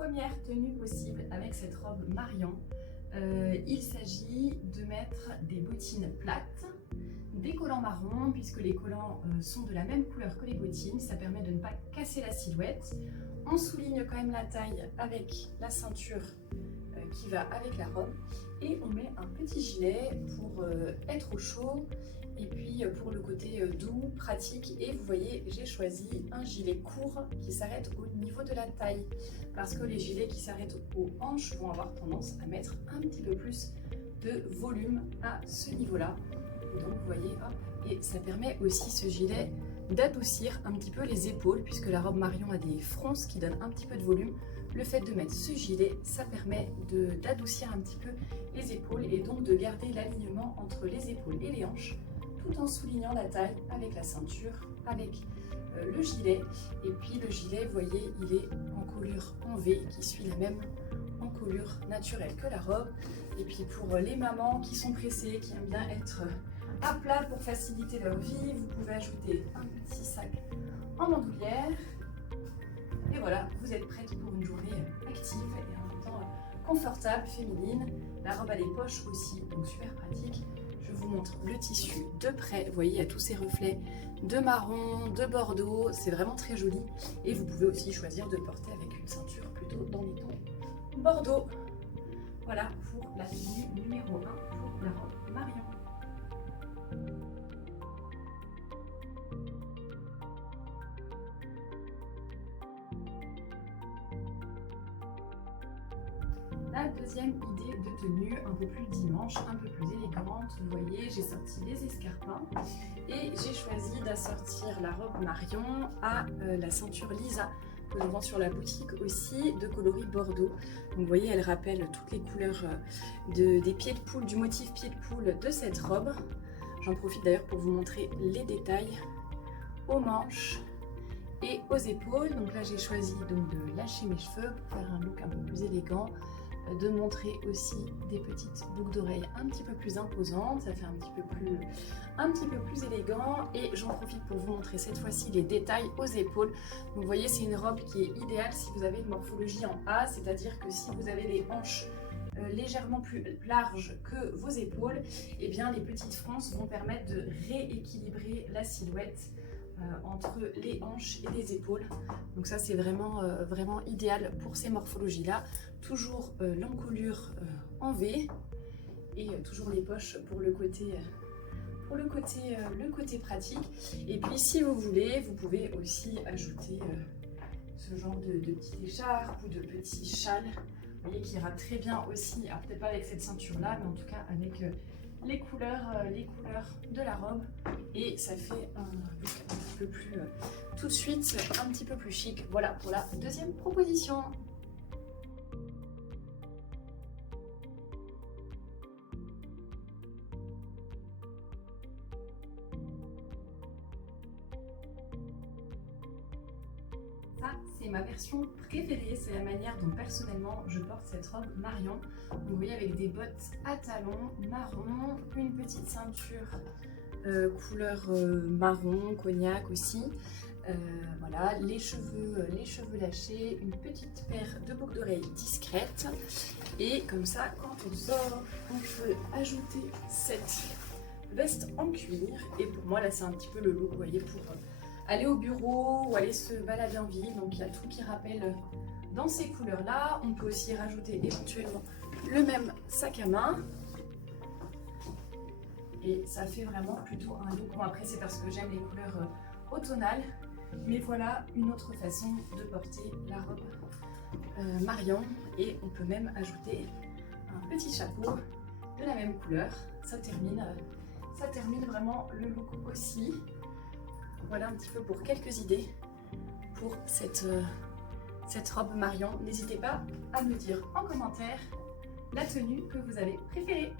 première tenue possible avec cette robe Marion. Il s'agit de mettre des bottines plates, des collants marron, puisque les collants sont de la même couleur que les bottines, ça permet de ne pas casser la silhouette. On souligne quand même la taille avec la ceinture qui va avec la robe, et on met un petit gilet pour être au chaud, et puis pour le côté doux, pratique. Et vous voyez, j'ai choisi un gilet court qui s'arrête au niveau de la taille, parce que les gilets qui s'arrêtent aux hanches vont avoir tendance à mettre un petit peu plus de volume à ce niveau-là. Donc vous voyez, hop, et ça permet aussi, ce gilet, d'adoucir un petit peu les épaules, puisque la robe Marion a des fronces qui donnent un petit peu de volume. Le fait de mettre ce gilet, ça permet d'adoucir un petit peu les épaules et donc de garder l'alignement entre les épaules et les hanches, tout en soulignant la taille avec la ceinture, avec le gilet. Et puis le gilet, vous voyez, il est en colure en V, qui suit la même encolure naturelle que la robe. Et puis pour les mamans qui sont pressées, qui aiment bien être à plat pour faciliter leur vie, vous pouvez ajouter un petit sac en bandoulière. Et voilà, vous êtes prête pour une journée active et en même temps confortable, féminine. La robe a les poches aussi, donc super pratique. Je vous montre le tissu de près. Vous voyez, il y a tous ces reflets de marron, de bordeaux. C'est vraiment très joli. Et vous pouvez aussi choisir de porter avec une ceinture plutôt dans les tons bordeaux. Voilà pour la tenue numéro 1 pour la robe Marion. La deuxième idée de tenue, un peu plus dimanche, un peu plus élégante, vous voyez, j'ai sorti les escarpins et j'ai choisi d'assortir la robe Marion à la ceinture Lisa que l'on vend sur la boutique aussi, de coloris bordeaux. Donc vous voyez, elle rappelle toutes les couleurs des pieds de poule, du motif pied de poule de cette robe. J'en profite d'ailleurs pour vous montrer les détails aux manches et aux épaules. Donc là j'ai choisi donc de lâcher mes cheveux pour faire un look un peu plus élégant, de montrer aussi des petites boucles d'oreilles un petit peu plus imposantes, ça fait un petit peu plus élégant. Et j'en profite pour vous montrer cette fois-ci les détails aux épaules. Donc vous voyez, c'est une robe qui est idéale si vous avez une morphologie en A, c'est-à-dire que si vous avez les hanches légèrement plus larges que vos épaules, et bien les petites fronces vont permettre de rééquilibrer la silhouette entre les hanches et les épaules. Donc ça c'est vraiment, vraiment idéal pour ces morphologies-là. Toujours l'encolure en V et toujours les poches pour le côté pratique. Et puis si vous voulez, vous pouvez aussi ajouter ce genre de petites écharpes ou de petits châles. Vous voyez, qui ira très bien aussi, alors peut-être pas avec cette ceinture-là, mais en tout cas avec les couleurs de la robe, et ça fait un look un petit peu plus tout de suite un petit peu plus chic. Voilà pour la deuxième proposition. Ça, c'est ma version préférée, c'est la manière dont personnellement je porte cette robe Marion. Donc, vous voyez, avec des bottes à talons marron, une petite ceinture couleur marron, cognac aussi. Voilà, les cheveux lâchés, une petite paire de boucles d'oreilles discrètes. Et comme ça, quand on sort, on peut ajouter cette veste en cuir. Et pour moi, là, c'est un petit peu le look, vous voyez, pour aller au bureau ou aller se balader en ville. Donc il y a tout qui rappelle dans ces couleurs-là. On peut aussi rajouter éventuellement le même sac à main. Et ça fait vraiment plutôt un look. Bon, après, c'est parce que j'aime les couleurs automnales. Mais voilà une autre façon de porter la robe Marion. Et on peut même ajouter un petit chapeau de la même couleur. Ça termine vraiment le look aussi. Voilà un petit peu pour quelques idées pour cette robe Marion. N'hésitez pas à me dire en commentaire la tenue que vous avez préférée.